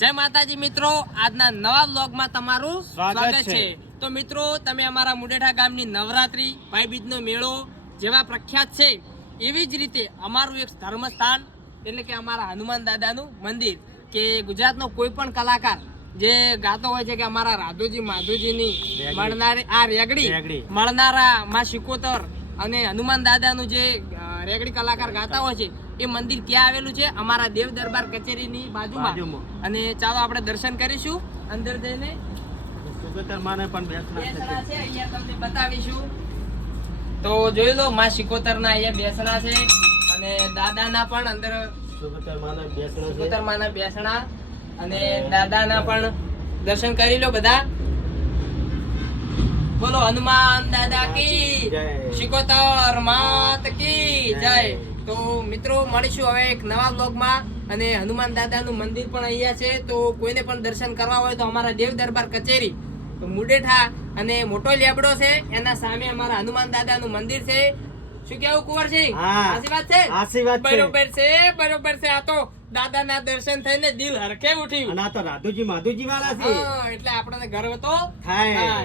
જય માતાજી મિત્રો, આજના નવા વ્લોગમાં તમારું સ્વાગત છે। તો મિત્રો, તમે અમારા મુડેઠા ગામની નવરાત્રી ભાઈબીજનો મેળો જેવા પ્રખ્યાત છે, એવી જ રીતે અમારું એક ધર્મસ્થાન એટલે કે અમારા હનુમાન દાદાનું મંદિર કે ગુજરાતનો કોઈ પણ કલાકાર જે ગાતો હોય છે કે અમારા રાધુજી માધુજીની મળનારી આ રેગડી મળનારા માં શિકોતર અને હનુમાન દાદાનું જે રેગડી કલાકાર ગાતા હોય છે એ મંદિર ક્યાં આવેલું છે? અમારા દેવ દરબાર કચેરીની બાજુમાં। અને ચાલો આપણે દર્શન કરીશું અંદર જઈને। શિકોતરમાને પણ બેસણા છે, અહીંયા તમને બતાવીશું। તો જોઈ લો, માં શિકોતરના અહીંયા બેસણા છે અને દાદાના પણ અંદર શિકોતરમાના બેસણા અને દાદાના પણ દર્શન કરી લો બધા। બોલો હનુમાન દાદા કી જય, શિકોતર માત કી જય। તો મિત્રો, મળીશું હવે એક નવા બ્લોગમાં। અને હનુમાન દાદાનું મંદિર પણ અહીંયા છે, તો કોઈને પણ દર્શન કરવા હોય તો અમારા દેવ દરબાર કચેરી મુડેઠા અને મોટો લેબડો છે એના સામે અમારા હનુમાન દાદાનું મંદિર છે। શું કેવું કુંવરસિંહ? આશીર્વાદ છે? આશીર્વાદ બરોબર છે, બરોબર છે। આ તો દાદાના દર્શન થઈને દિલ હરખે ઉઠ્યું। અને આ તો રાધુજી માધુજી વાળા છે, એટલે આપણને ગર્વ તો થાય।